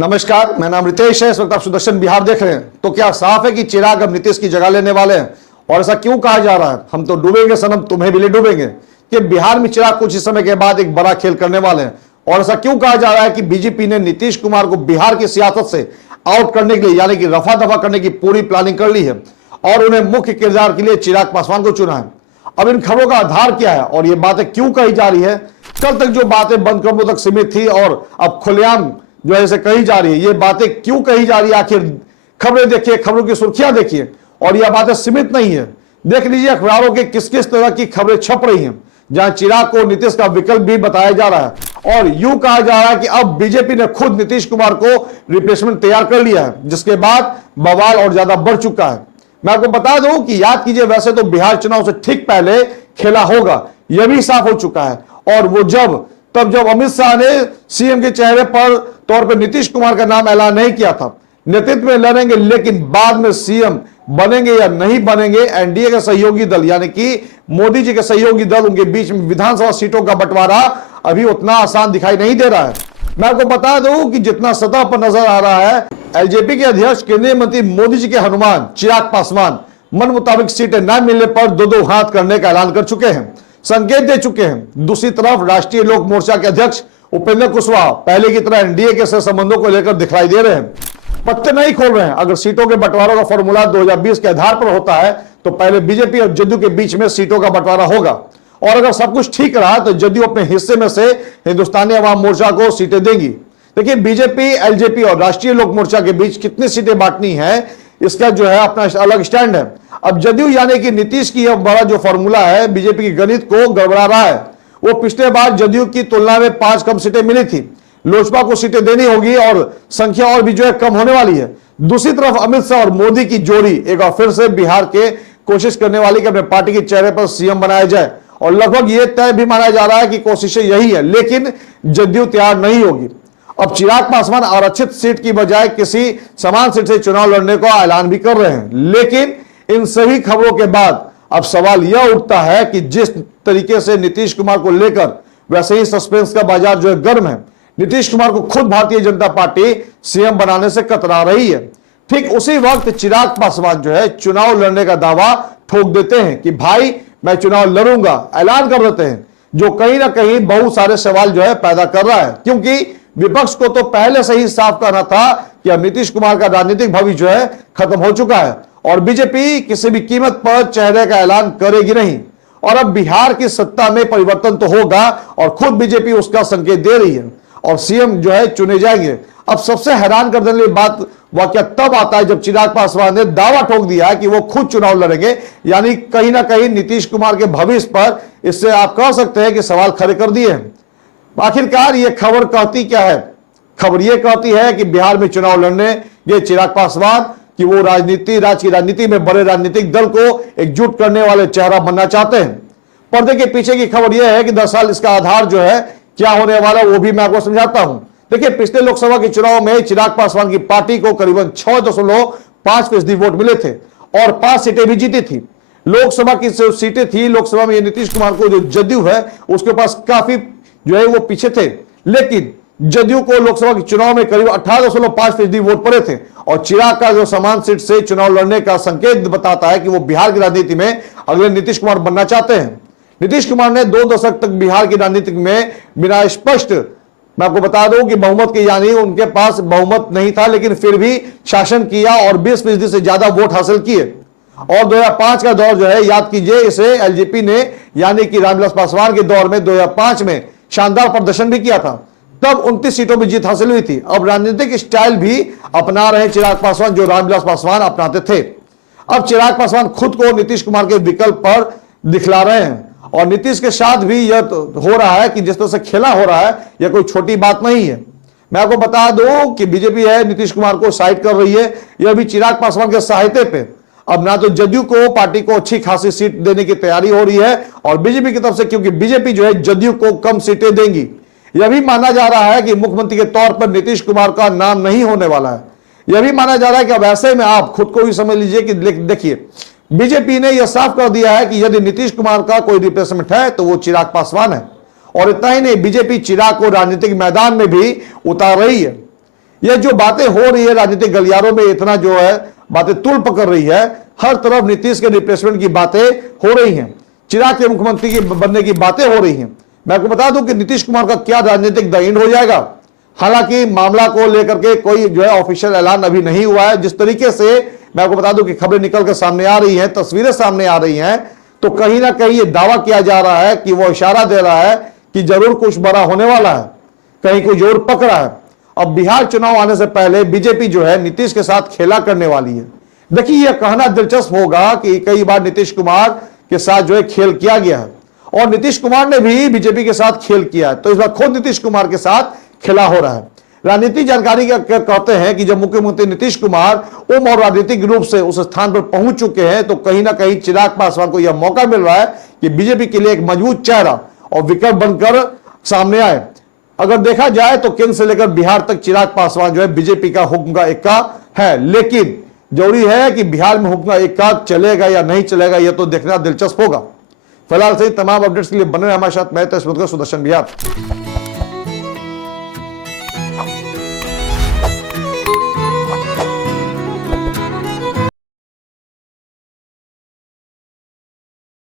नमस्कार, मेरा नाम रितेश है। इस वक्त आप सुदर्शन बिहार देख रहे हैं। तो क्या साफ है कि चिराग अब नीतीश की जगह लेने वाले हैं? और ऐसा क्यों कहा जा रहा है? हम तो डूबेंगे सनम, तुम्हें भी ले डूबेंगे, कि बिहार में चिराग कुछ ही समय के बाद एक बड़ा खेल करने वाले हैं। और ऐसा क्यों कहा जा रहा है कि बीजेपी ने नीतीश कुमार को बिहार की सियासत से आउट करने के लिए, यानी कि रफा दफा करने की पूरी प्लानिंग कर ली है और उन्हें मुख्य किरदार के लिए चिराग पासवान को चुना है। अब इन खबरों का आधार क्या है और ये बातें क्यों कही जा रही है? कल तक जो बातें बंद कमरों तक सीमित थी और अब खुलेआम जो है कही जा रही है, ये बातें क्यों कही जा रही है? आखिर खबरें देखिए, खबरों की सुर्खियां देखिए, और यह बातें सीमित नहीं है। देख लीजिए अखबारों के किस किस तरह की खबरें छप रही हैं, जहां चिराग को नीतीश का विकल्प भी बताया जा रहा है और यूं कहा जा रहा है कि अब बीजेपी ने खुद नीतीश कुमार को रिप्लेसमेंट तैयार कर लिया है, जिसके बाद बवाल और ज्यादा बढ़ चुका है। मैं आपको बता दूं कि याद कीजिए, वैसे तो बिहार चुनाव से ठीक पहले खेला होगा, यह भी साफ हो चुका है। और वो जब अमित शाह ने सीएम के चेहरे पर तौर पर नीतीश कुमार का नाम ऐलान नहीं किया था, नेतृत्व में लड़ेंगे, लेकिन बाद में सीएम बनेंगे या नहीं बनेंगे, एनडीए के सहयोगी दल यानी कि मोदी जी के सहयोगी दल, उनके बीच में विधानसभा सीटों का बंटवारा अभी उतना आसान दिखाई नहीं दे रहा है। मैं आपको बता दूं कि जितना सतह पर नजर आ रहा है, एलजेपी के अध्यक्ष केंद्रीय मंत्री मोदी जी के हनुमान चिराग पासवान मन मुताबिक सीटें न मिलने पर दो दो हाथ करने का ऐलान कर चुके हैं, संकेत दे चुके हैं। दूसरी तरफ राष्ट्रीय लोक मोर्चा के अध्यक्ष उपेंद्र कुशवाहा पहले की तरह एनडीए के संबंधों को लेकर दिखलाई दे रहे हैं, पत्ते नहीं खोल रहे हैं। अगर सीटों के बंटवारे का फॉर्मूला 2020 के आधार पर होता है तो पहले बीजेपी और जदयू के बीच में सीटों का बंटवारा होगा, और अगर सब कुछ ठीक रहा तो जदयू अपने हिस्से में से हिंदुस्तानी अवाम मोर्चा को सीटें देगी। देखिए, बीजेपी, एलजेपी और राष्ट्रीय लोक मोर्चा के बीच कितनी सीटें बांटनी है, इसका जो है अपना अलग स्टैंड है। अब जदयू यानी कि नीतीश की बड़ा जो फॉर्मूला है, बीजेपी की गणित को गड़बड़ा रहा है। वो पिछले बार जदयू की तुलना में 5 कम सीटें मिली थी, लोजपा को सीटें देनी होगी और संख्या और भी जो है कम होने वाली है। दूसरी तरफ अमित शाह और मोदी की जोड़ी एक बार फिर से बिहार के कोशिश करने वाली कि अपने पार्टी के चेहरे पर सीएम बनाया जाए, और लगभग ये तय भी माना जा रहा है कि कोशिशें यही है, लेकिन जदयू तैयार नहीं होगी। अब चिराग पासवान आरक्षित सीट की बजाय किसी समान सीट से चुनाव लड़ने का ऐलान भी कर रहे हैं। लेकिन इन सभी खबरों के बाद अब सवाल यह उठता है कि जिस तरीके से नीतीश कुमार को लेकर, वैसे ही सस्पेंस का बाजार जो है गर्म है। नीतीश कुमार को खुद भारतीय जनता पार्टी सीएम बनाने से कतरा रही है। ठीक उसी वक्त चिराग पासवान जो है चुनाव लड़ने का दावा ठोक देते हैं कि भाई मैं चुनाव लड़ूंगा, ऐलान कर देते हैं, जो कहीं ना कहीं बहुत सारे सवाल जो है पैदा कर रहा है। क्योंकि विपक्ष को तो पहले से ही साफ करना था कि अब नीतीश कुमार का राजनीतिक भविष्य जो है खत्म हो चुका है और बीजेपी किसी भी कीमत पर चेहरे का ऐलान करेगी नहीं, और अब बिहार की सत्ता में परिवर्तन तो होगा और खुद बीजेपी उसका संकेत दे रही है और सीएम जो है चुने जाएंगे। अब सबसे हैरान कर देने वाली बात वाकया तब आता है जब चिराग पासवान ने दावा ठोक दिया कि वो खुद चुनाव लड़ेंगे, यानी कहीं ना कहीं नीतीश कुमार के भविष्य पर इससे आप कह सकते हैं कि सवाल खड़े कर दिए हैं। आखिरकार ये खबर कहती क्या है? खबर ये कहती है कि बिहार में चुनाव लड़ने ये चिराग पासवान कि वो राजनीति में बड़े राजनीतिक दल को एकजुट करने वाले चेहरा बनना चाहते हैं। पर्दे के पीछे की खबर यह है कि दरअसल इसका आधार जो है क्या होने वाला वो भी मैं आपको समझाता हूं। देखिए, पिछले लोकसभा के चुनाव में चिराग पासवान की पार्टी को करीबन 6.5% वोट मिले थे और 5 सीटें भी जीती थी। लोकसभा की सीटें थी, लोकसभा में नीतीश कुमार को जो जदयू है उसके पास काफी जो है वो पीछे थे, लेकिन जदयू को लोकसभा के चुनाव में करीब 18.5% वोट पड़े थे और चिराग का जो समान सीट से चुनाव लड़ने का संकेत बताता है कि वो बिहार की राजनीति में अगले नीतीश कुमार बनना चाहते हैं। नीतीश कुमार ने 2 दशक तक बिहार की राजनीति में बिना स्पष्ट, मैं आपको बता दूं कि बहुमत के, यानी उनके पास बहुमत नहीं था, लेकिन फिर भी शासन किया और 20% से ज्यादा वोट हासिल किए। और 2005 का दौर जो है, याद कीजिए, इसे एलजेपी ने यानी कि रामविलास पासवान के दौर में 2005 में शानदार प्रदर्शन भी किया था, तब 29 सीटों में जीत हासिल हुई थी। अब राजनीतिक स्टाइल भी अपना रहे चिराग पासवान जो रामविलास पासवान अपनाते थे। अब चिराग पासवान खुद को नीतीश कुमार के विकल्प पर दिखला रहे हैं और नीतीश के साथ भी यह तो हो रहा है कि जिस तरह से खेला हो रहा है यह कोई छोटी बात नहीं है। मैं आपको बता दूं कि बीजेपी है नीतीश कुमार को साइड कर रही है, यह भी चिराग पासवान के सहायता पे। अब ना तो जदयू को, पार्टी को अच्छी खासी सीट देने की तैयारी हो रही है और बीजेपी की तरफ से, क्योंकि बीजेपी जो है जदयू को कम सीटें देंगी। यह भी माना जा रहा है कि मुख्यमंत्री के तौर पर नीतीश कुमार का नाम नहीं होने वाला है। यह भी माना जा रहा है कि अब ऐसे में आप खुद को भी समझ लीजिए कि देखिए, बीजेपी ने यह साफ कर दिया है कि यदि नीतीश कुमार का कोई रिप्लेसमेंट है तो वो चिराग पासवान है। और इतना ही नहीं, बीजेपी चिराग को राजनीतिक मैदान में भी उतार रही है। ये जो बातें हो रही है राजनीतिक गलियारों में, इतना जो है बातें तूल पकड़ रही है, हर तरफ नीतीश के रिप्लेसमेंट की बातें हो रही हैं, चिराग के मुख्यमंत्री के बनने की बातें हो रही हैं। मैं आपको बता दूं कि नीतीश कुमार का क्या राजनीतिक द एंड हो जाएगा। हालांकि मामला को लेकर के कोई जो है ऑफिशियल ऐलान अभी नहीं हुआ है। जिस तरीके से मैं आपको बता दूं कि खबरें निकल कर सामने आ रही हैं, तस्वीरें सामने आ रही हैं, तो कहीं ना कहीं ये दावा किया जा रहा है कि वो इशारा दे रहा है कि जरूर कुछ बड़ा होने वाला है, कहीं कोई जोर पकड़ा है। अब बिहार चुनाव आने से पहले बीजेपी जो है नीतीश के साथ खेला करने वाली है। देखिए, यह कहना दिलचस्प होगा कि कई बार नीतीश कुमार के साथ जो है खेल किया गया है और नीतीश कुमार ने भी बीजेपी के साथ खेल किया है, तो इस बार खुद नीतीश कुमार के साथ खेला हो रहा है। राजनीतिक जानकारी कहते हैं कि जब मुख्यमंत्री नीतीश कुमार उम्र और राजनीतिक रूप से उस स्थान पर पहुंच चुके हैं, तो कहीं ना कहीं चिराग पासवान को यह मौका मिल रहा है कि बीजेपी के लिए एक मजबूत चेहरा और विकल्प बनकर सामने आए। अगर देखा जाए तो केंद्र से लेकर बिहार तक चिराग पासवान जो है बीजेपी का हुक्म का इक्का है, लेकिन जरूरी है कि बिहार में हुक्म का इक्का चलेगा या नहीं चलेगा, यह तो देखना दिलचस्प होगा। फिलहाल से तमाम अपडेट्स के लिए बने रहे हमारे साथ। मैं सुदर्शन बिहार।